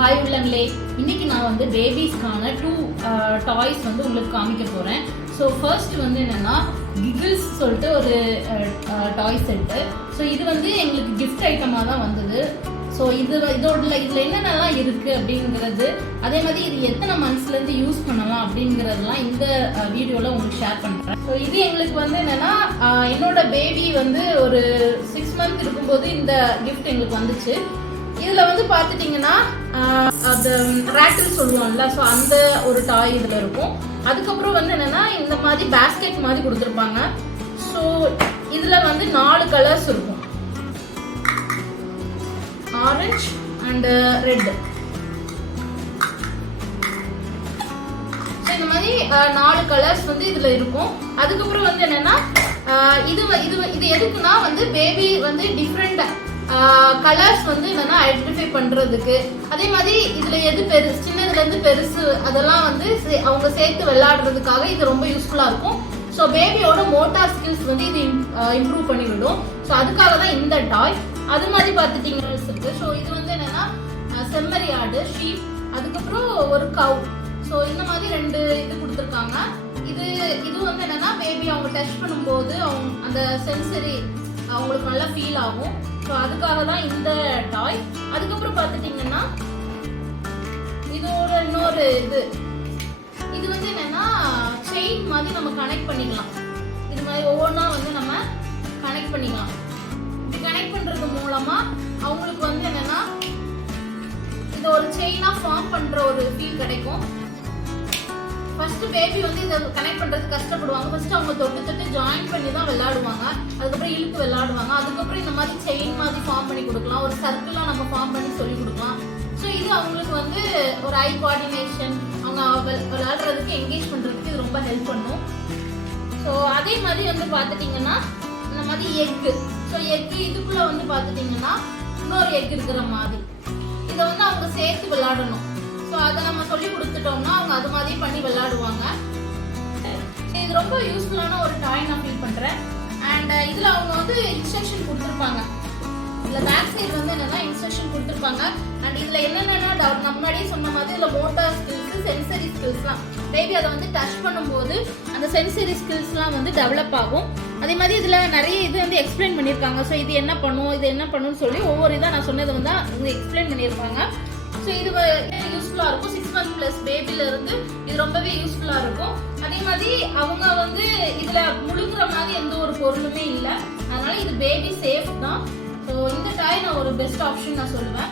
Hi உள்ளங்களே, இன்னைக்கு நான் வந்து பேபிஸ்க்கான 2 டாய்ஸ் வந்து உங்களுக்கு காமிக்க போகிறேன். ஸோ ஃபர்ஸ்ட் வந்து என்னென்னா கிகிள்ஸ் சொல்லிட்டு ஒரு டாய் செட்டு. ஸோ இது வந்து எங்களுக்கு கிஃப்ட் ஐட்டமாக தான் வந்தது. ஸோ இதில் என்னென்னலாம் இருக்குது அப்படிங்கிறது, அதே மாதிரி இது எத்தனை மந்த்ஸ்லேருந்து யூஸ் பண்ணலாம் அப்படிங்கிறதுலாம் இந்த வீடியோவில் உங்களுக்கு ஷேர் பண்ணுறேன். ஸோ இது எங்களுக்கு வந்து என்னென்னா, என்னோட பேபி வந்து ஒரு 6 மந்த் இருக்கும்போது இந்த கிஃப்ட் எங்களுக்கு வந்துச்சு. இதில் வந்து பார்த்துட்டிங்கன்னா அது ரேட்டில் சொல்லுவோம்ல, ஸோ அந்த ஒரு டாய் இதில் இருக்கும். அதுக்கப்புறம் வந்து என்னென்னா இந்த மாதிரி பேஸ்கெட் மாதிரி கொடுத்துருப்பாங்க. ஸோ இதில் வந்து 4 கலர்ஸ் இருக்கும், ஆரஞ்ச் அண்ட் ரெட். ஸோ இந்த மாதிரி 4 கலர்ஸ் வந்து இதில் இருக்கும். அதுக்கப்புறம் வந்து என்னென்னா இது எதுக்குன்னா வந்து பேபி வந்து டிஃப்ரெண்ட் கலர்ஸ் வந்து என்னன்னா ஐடென்டிஃபை பண்ணுறதுக்கு, அதே மாதிரி இதில் எது பெருசு, சின்னதுலேருந்து பெருசு அதெல்லாம் வந்து அவங்க சேர்த்து விளையாடுறதுக்காக இது ரொம்ப யூஸ்ஃபுல்லாக இருக்கும். ஸோ பேபியோட மோட்டார் ஸ்கில்ஸ் வந்து இது இம்ப்ரூவ் பண்ணிவிடும். ஸோ அதுக்காக தான் இந்த டாய். அது மாதிரி பார்த்துட்டிங்கன்னா இருக்குது. ஸோ இது வந்து என்னென்னா செம்மறி ஆடு, ஷீப், அதுக்கப்புறம் ஒரு கவ். ஸோ இந்த மாதிரி 2 இது கொடுத்துருக்காங்க. இது வந்து என்னென்னா பேபி அவங்க டச் பண்ணும்போது அவங்க அந்த சென்சரி அவங்களுக்கு நல்லா ஃபீல் ஆகும். ஸோ அதுக்காக தான் இந்த டாய். அதுக்கப்புறம் பார்த்துட்டிங்கன்னா இதோட இன்னொரு இது வந்து என்னென்னா செயின் மாதிரி நம்ம கனெக்ட் பண்ணிக்கலாம். இது மாதிரி ஒவ்வொன்றா வந்து நம்ம கனெக்ட் பண்ணிக்கலாம். இது கனெக்ட் பண்ணுறது மூலமாக அவங்களுக்கு வந்து என்னென்னா இது ஒரு செயினாக ஃபார்ம் பண்ணுற ஒரு ஃபீல் கிடைக்கும். ஃபர்ஸ்ட் பேபி வந்து இதை கனெக்ட் பண்ணுறதுக்கு கஷ்டப்படுவாங்க. ஃபர்ஸ்ட் அவங்க தொட்டு ஜாயின் பண்ணி தான் விளையாடுவாங்க, அதுக்கப்புறம் இழுத்து விளையாடுவாங்க. அதுக்கப்புறம் இந்த மாதிரி செயின் மாதிரி ஃபார்ம் பண்ணி கொடுக்கலாம், ஒரு சர்க்கிளாக நம்ம ஃபார்ம் பண்ணி சொல்லி கொடுக்கலாம். ஸோ இது அவங்களுக்கு வந்து ஒரு ஐ கோஆர்டினேஷன், அவங்க விளையாடுறதுக்கு என்கேஜ் பண்ணுறதுக்கு இது ரொம்ப ஹெல்ப் பண்ணும். ஸோ அதே மாதிரி வந்து பார்த்துட்டிங்கன்னா இந்த மாதிரி எக்கு. ஸோ எக்கு இதுக்குள்ளே வந்து பார்த்துட்டிங்கன்னா இன்னொரு எக் இருக்கிற மாதிரி இதை வந்து அவங்க சேர்த்து விளையாடணும். ஸோ அதை நம்ம சொல்லி கொடுத்துட்டோம்னா அவங்க அது மாதிரி பண்ணி விளையாடுவாங்க. இது ரொம்ப யூஸ்ஃபுல்லான ஒரு டாய் நான் ஃபீல் பண்ணுறேன். அண்ட் இதில் அவங்க வந்து இன்ஸ்ட்ரக்ஷன் கொடுத்துருப்பாங்க. இதில் பேக் சைடு வந்து என்னென்னா இன்ஸ்ட்ரக்ஷன் கொடுத்துருப்பாங்க. அண்ட் இதில் என்னென்னா நம்ம முன்னாடியே சொன்ன மாதிரி இதில் மோட்டார் ஸ்கில்ஸு, சென்சரி ஸ்கில்ஸ்லாம் பேபி அதை வந்து டச் பண்ணும்போது அந்த சென்சரி ஸ்கில்ஸ்லாம் வந்து டெவலப் ஆகும். அதே மாதிரி இதில் நிறைய இது வந்து எக்ஸ்பிளைன் பண்ணியிருக்காங்க. ஸோ இது என்ன பண்ணும், இது என்ன பண்ணுன்னு சொல்லி ஒவ்வொரு இதாக நான் சொன்னதை வந்து இங்கே எக்ஸ்பிளைன் பண்ணியிருப்பாங்க. ஸோ இது யூஸ்ஃபுல்லாக இருக்கும். 6 மந்த் ப்ளஸ் பேபிலேருந்து இது ரொம்பவே யூஸ்ஃபுல்லாக இருக்கும். அதே மாதிரி அவங்க வந்து இதில் முழுங்குற மாதிரி எந்த ஒரு பொருளுமே இல்லை, அதனால இது பேபி சேஃப் தான். ஸோ இந்த டாய் நான் ஒரு பெஸ்ட் ஆப்ஷன் நான் சொல்லுவேன்.